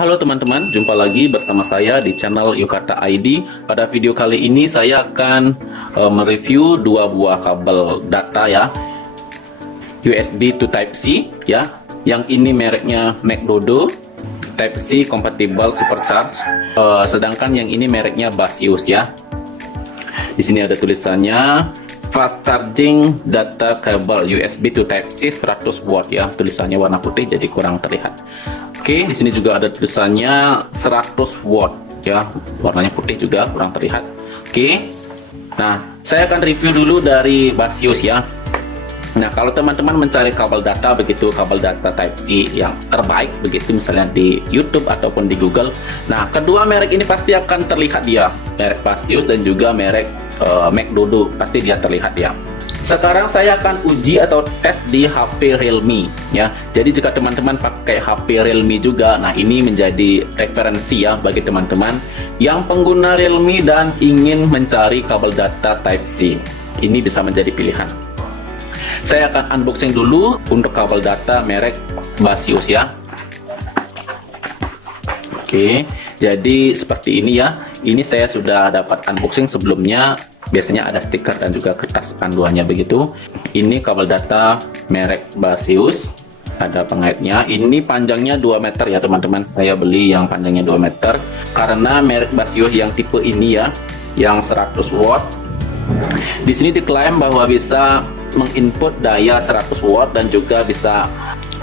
Halo teman-teman, jumpa lagi bersama saya di channel Yukata ID. Pada video kali ini saya akan mereview dua buah kabel data ya, USB to Type-C ya. Yang ini mereknya McDodo, Type-C compatible supercharge. Sedangkan yang ini mereknya Basius ya. Di sini ada tulisannya fast charging data cable USB to Type-C 100 watt ya. Tulisannya warna putih jadi kurang terlihat. Oke, di sini juga ada tulisannya 100 watt ya, warnanya putih juga kurang terlihat. Oke, nah saya akan review dulu dari Basius ya. Nah, kalau teman-teman mencari kabel data begitu, kabel data Type-C yang terbaik begitu, misalnya di YouTube ataupun di Google. Nah, kedua merek ini pasti akan terlihat dia, merek Basius dan juga merek McDodo, pasti dia terlihat ya. Sekarang saya akan uji atau tes di HP Realme ya. Jadi jika teman-teman pakai HP Realme juga, nah ini menjadi referensi ya bagi teman-teman yang pengguna Realme dan ingin mencari kabel data Type-C. Ini bisa menjadi pilihan. Saya akan unboxing dulu untuk kabel data merek Basius ya. Oke, jadi seperti ini ya. Ini saya sudah dapat unboxing sebelumnya. Biasanya ada stiker dan juga kertas panduannya begitu. Ini kabel data merek Basius, ada pengaitnya. Ini panjangnya 2 meter ya teman-teman. Saya beli yang panjangnya 2 meter karena merek Basius yang tipe ini ya, yang 100 watt. Di sini diklaim bahwa bisa menginput daya 100 watt dan juga bisa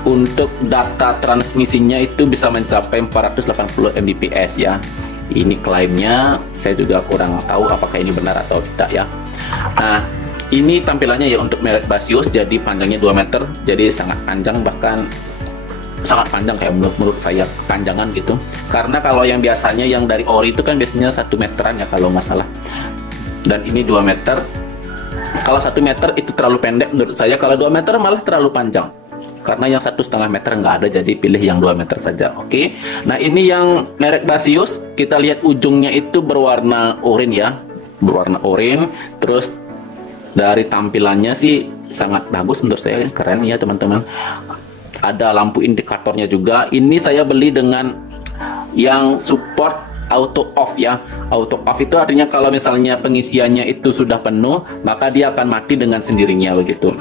untuk data transmisinya itu bisa mencapai 480 Mbps ya. Ini klaimnya, saya juga kurang tahu apakah ini benar atau tidak ya. Nah, ini tampilannya ya untuk merek Basius, jadi panjangnya 2 meter, jadi sangat panjang, bahkan sangat panjang kayak menurut saya panjangan gitu. Karena kalau yang biasanya yang dari ori itu kan biasanya 1 meteran ya kalau nggak salah. Dan ini 2 meter. Kalau 1 meter itu terlalu pendek menurut saya, kalau 2 meter malah terlalu panjang. Karena yang 1,5 meter nggak ada, jadi pilih yang 2 meter saja. Oke, nah ini yang merek Basius, kita lihat ujungnya itu berwarna oranye ya, berwarna oranye. Terus dari tampilannya sih sangat bagus menurut saya, keren ya teman-teman. Ada lampu indikatornya juga. Ini saya beli dengan yang support auto off ya. Auto off itu artinya kalau misalnya pengisiannya itu sudah penuh, maka dia akan mati dengan sendirinya begitu.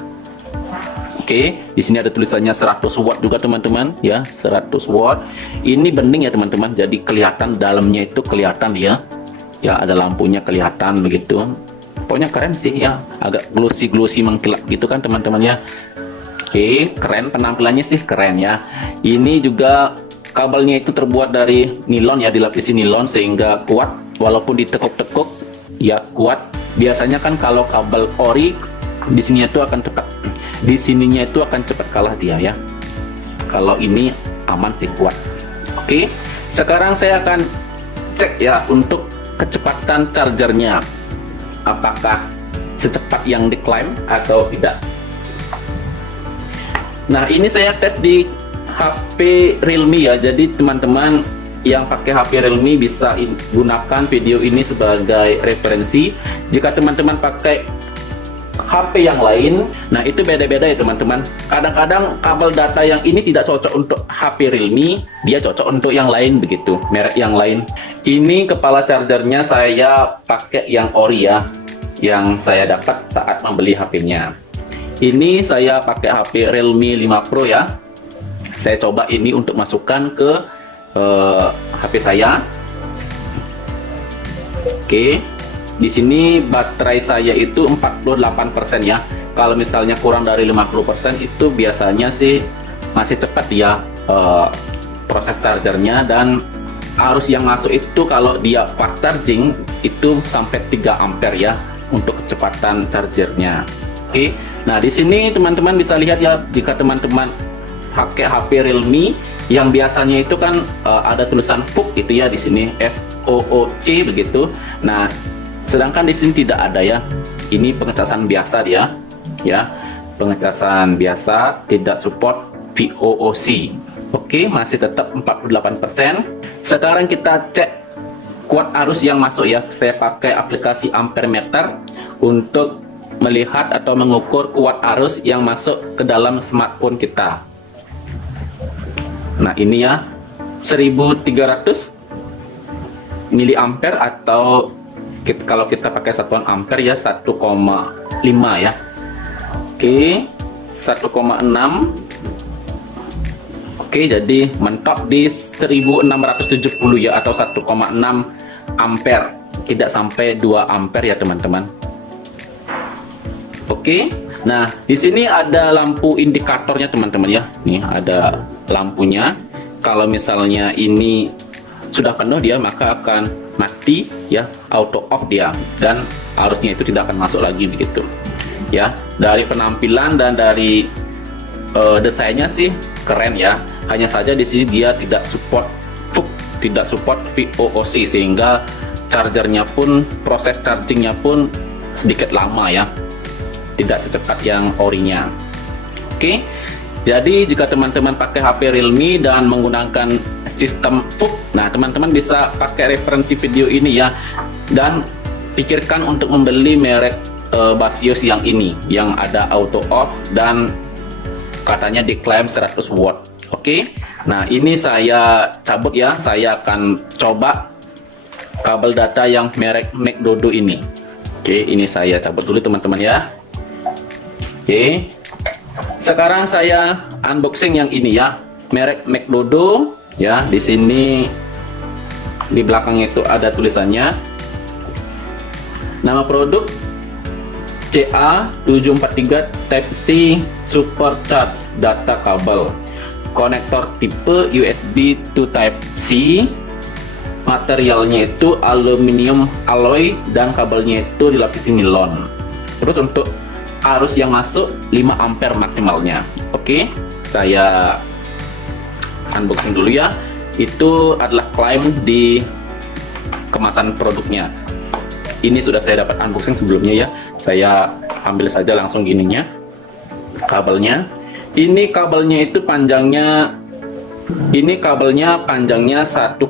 Oke, di sini ada tulisannya 100 watt juga teman-teman ya, 100 watt. Ini bening ya teman-teman, jadi kelihatan dalamnya itu kelihatan ya. Ya, ada lampunya kelihatan begitu. Pokoknya keren sih ya, agak glossy mengkilap gitu kan teman-teman ya. Oke, keren penampilannya sih, keren ya. Ini juga kabelnya itu terbuat dari nilon ya, dilapisi nilon sehingga kuat walaupun ditekuk-tekuk ya kuat. Biasanya kan kalau kabel ori di sini itu akan cepat. Di sininya itu akan cepat kalah dia ya. Kalau ini aman sih, kuat. Oke, sekarang saya akan cek ya untuk kecepatan chargernya, apakah secepat yang diklaim atau tidak. Nah, ini saya tes di HP Realme ya. Jadi teman-teman yang pakai HP Realme bisa gunakan video ini sebagai referensi. Jika teman-teman pakai HP yang lain, nah itu beda-beda ya teman-teman. Kadang-kadang kabel data yang ini tidak cocok untuk HP Realme, dia cocok untuk yang lain begitu, merek yang lain. Ini kepala chargernya saya pakai yang ori ya, yang saya dapat saat membeli HP-nya. Ini saya pakai HP Realme 5 Pro ya. Saya coba ini untuk masukkan ke HP saya. Oke. Di sini baterai saya itu 48% ya. Kalau misalnya kurang dari 50% itu biasanya sih masih cepat ya proses chargernya, dan arus yang masuk itu kalau dia fast charging itu sampai 3 ampere ya untuk kecepatan chargernya. Oke. Nah, di sini teman-teman bisa lihat ya, jika teman-teman pakai HP Realme yang biasanya itu kan ada tulisan FOOC itu ya di sini, FOOC begitu. Nah, sedangkan di sini tidak ada ya. Ini pengecasan biasa dia, ya, pengecasan biasa, tidak support VOOC. Oke, masih tetap 48%. Sekarang kita cek kuat arus yang masuk ya. Saya pakai aplikasi ampere meter untuk melihat atau mengukur kuat arus yang masuk ke dalam smartphone kita. Nah, ini ya, 1300 miliampere, atau kalau kita pakai satuan ampere ya 1,5 ya. Oke, 1,6. Oke, jadi mentok di 1670 ya, atau 1,6 ampere, tidak sampai 2 ampere ya teman-teman. Oke, nah di sini ada lampu indikatornya teman-teman ya. Nih ada lampunya. Kalau misalnya ini sudah penuh dia, maka akan mati ya, auto off dia, dan arusnya itu tidak akan masuk lagi begitu ya. Dari penampilan dan dari desainnya sih keren ya. Hanya saja di sini dia tidak support VOOC, tidak support VOOC, sehingga chargernya pun, proses chargingnya pun sedikit lama ya, tidak secepat yang orinya. Oke, jadi jika teman-teman pakai HP Realme dan menggunakan sistem VOOC, nah teman-teman bisa pakai referensi video ini ya, dan pikirkan untuk membeli merek Basius yang ini, yang ada auto off dan katanya diklaim 100 watt. Oke, nah ini saya cabut ya, saya akan coba kabel data yang merek McDodo ini. Oke, ini saya cabut dulu teman-teman ya. Oke, sekarang saya unboxing yang ini ya, merek McDodo ya. Di sini di belakangnya itu ada tulisannya, nama produk CA743 Type C Supercharged Data Kabel, konektor tipe USB to Type C, materialnya itu aluminium alloy dan kabelnya itu dilapisi nilon. Terus untuk arus yang masuk 5 ampere maksimalnya. Oke, saya unboxing dulu ya. Itu adalah klaim di kemasan produknya. Ini sudah saya dapat unboxing sebelumnya ya. Saya ambil saja langsung gininya, kabelnya. Ini kabelnya itu panjangnya, ini kabelnya panjangnya 1,5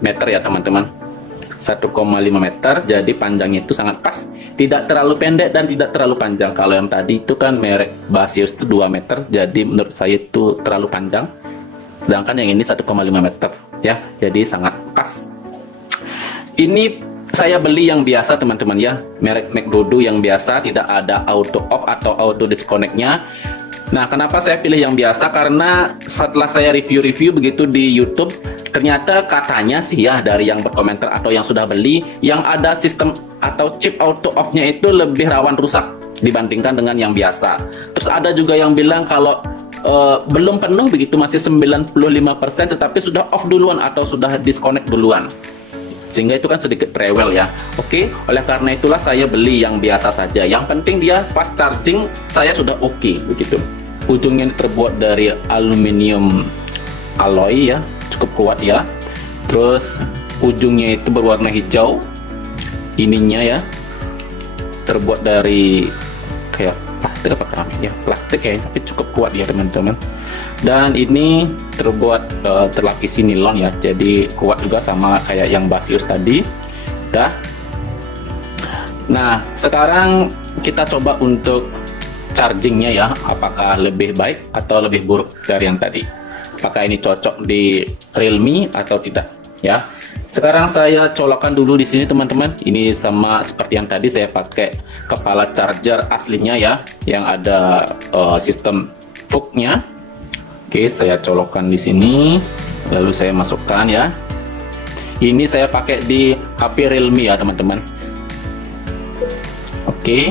meter ya teman-teman, 1,5 meter. Jadi panjangnya itu sangat pas, tidak terlalu pendek dan tidak terlalu panjang. Kalau yang tadi itu kan merek Basius itu 2 meter, jadi menurut saya itu terlalu panjang, sedangkan yang ini 1,5 meter ya, jadi sangat pas. Ini saya beli yang biasa teman-teman ya, merek McDodo yang biasa, tidak ada auto off atau auto disconnect-nya. Nah, kenapa saya pilih yang biasa? Karena setelah saya review-review begitu di YouTube, ternyata katanya sih ya, dari yang berkomentar atau yang sudah beli, yang ada sistem atau chip auto off-nya itu lebih rawan rusak dibandingkan dengan yang biasa. Terus ada juga yang bilang kalau belum penuh begitu, masih 95%, tetapi sudah off duluan atau sudah disconnect duluan, sehingga itu kan sedikit rewel ya. Oke, oleh karena itulah saya beli yang biasa saja. Yang penting dia fast charging, saya sudah oke begitu. Ujungnya terbuat dari aluminium alloy ya, cukup kuat ya. Terus ujungnya itu berwarna hijau, ininya ya terbuat dari kayak plastik apa keramik ya, plastik ya, tapi cukup kuat ya teman-teman. Dan ini terbuat terlapisi nilon ya, jadi kuat juga sama kayak yang Basius tadi. Dah. Nah, sekarang kita coba untuk chargingnya ya, apakah lebih baik atau lebih buruk dari yang tadi, apakah ini cocok di Realme atau tidak ya. Sekarang saya colokkan dulu di sini teman-teman. Ini sama seperti yang tadi, saya pakai kepala charger aslinya ya, yang ada sistem VOOC-nya. Oke, saya colokkan di sini, lalu saya masukkan ya. Ini saya pakai di HP Realme ya teman-teman. Oke.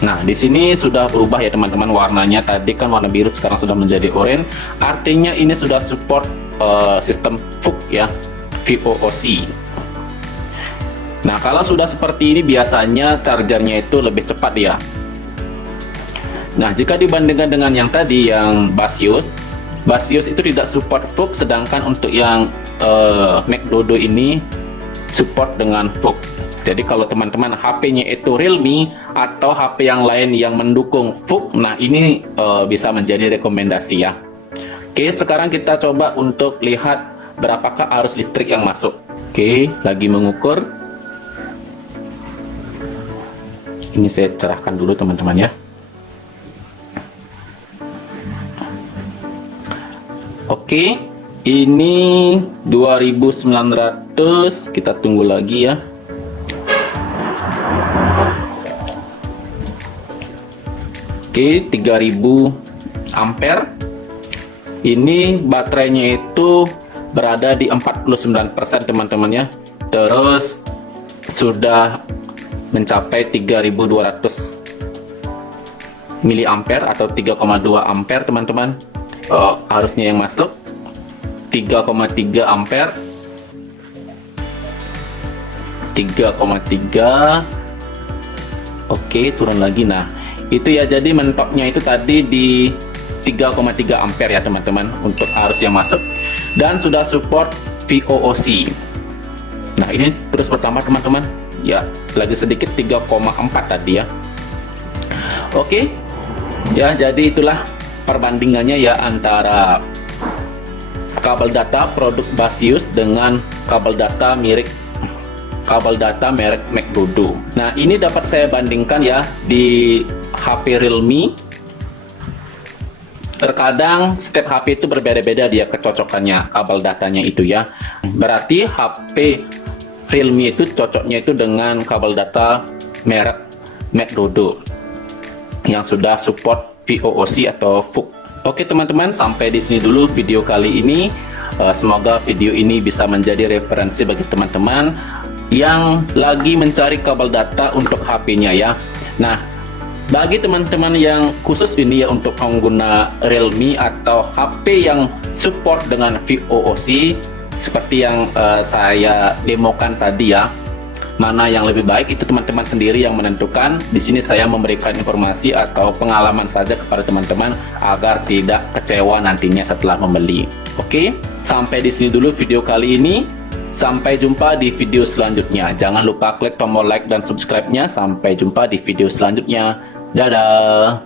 Nah, di sini sudah berubah ya teman-teman warnanya. Tadi kan warna biru, sekarang sudah menjadi oranye. Artinya ini sudah support sistem VOOC ya, VOOC. Nah, kalau sudah seperti ini biasanya chargernya itu lebih cepat ya. Nah, jika dibandingkan dengan yang tadi, yang Basius itu tidak support VOOC, sedangkan untuk yang McDodo ini support dengan VOOC. Jadi kalau teman-teman HP-nya itu Realme atau HP yang lain yang mendukung VOOC, nah ini bisa menjadi rekomendasi ya. Oke, sekarang kita coba untuk lihat berapakah arus listrik yang masuk. Oke, lagi mengukur. Ini saya cerahkan dulu teman-teman ya. Oke, Ini 2900, kita tunggu lagi ya. Oke, 3000 ampere. Ini baterainya itu berada di 49% teman-teman ya. Terus sudah mencapai 3200 miliampere atau 3,2 ampere teman-teman. Harusnya yang masuk 3,3 ampere, 3,3. Oke, turun lagi. Nah itu ya, jadi mentoknya itu tadi di 3,3 ampere ya teman-teman untuk arus yang masuk, dan sudah support VOOC. Nah ini terus bertambah teman-teman ya, lagi sedikit 3,4 tadi ya. Oke ya, jadi itulah perbandingannya ya antara kabel data produk Basius dengan kabel data merek MacDodo. Nah ini dapat saya bandingkan ya di HP Realme. Terkadang setiap HP itu berbeda-beda dia kecocokannya kabel datanya itu ya. Berarti HP Realme itu cocoknya itu dengan kabel data merek MacDodo yang sudah support VOOC atau VOOC. Oke teman-teman, sampai di sini dulu video kali ini. Semoga video ini bisa menjadi referensi bagi teman-teman yang lagi mencari kabel data untuk HP-nya ya. Nah, bagi teman-teman yang khusus ini ya untuk pengguna Realme atau HP yang support dengan VOOC seperti yang saya demokan tadi ya, mana yang lebih baik itu teman-teman sendiri yang menentukan. Di sini saya memberikan informasi atau pengalaman saja kepada teman-teman agar tidak kecewa nantinya setelah membeli. Oke, sampai di sini dulu video kali ini. Sampai jumpa di video selanjutnya. Jangan lupa klik tombol like dan subscribe-nya. Sampai jumpa di video selanjutnya. Dadah.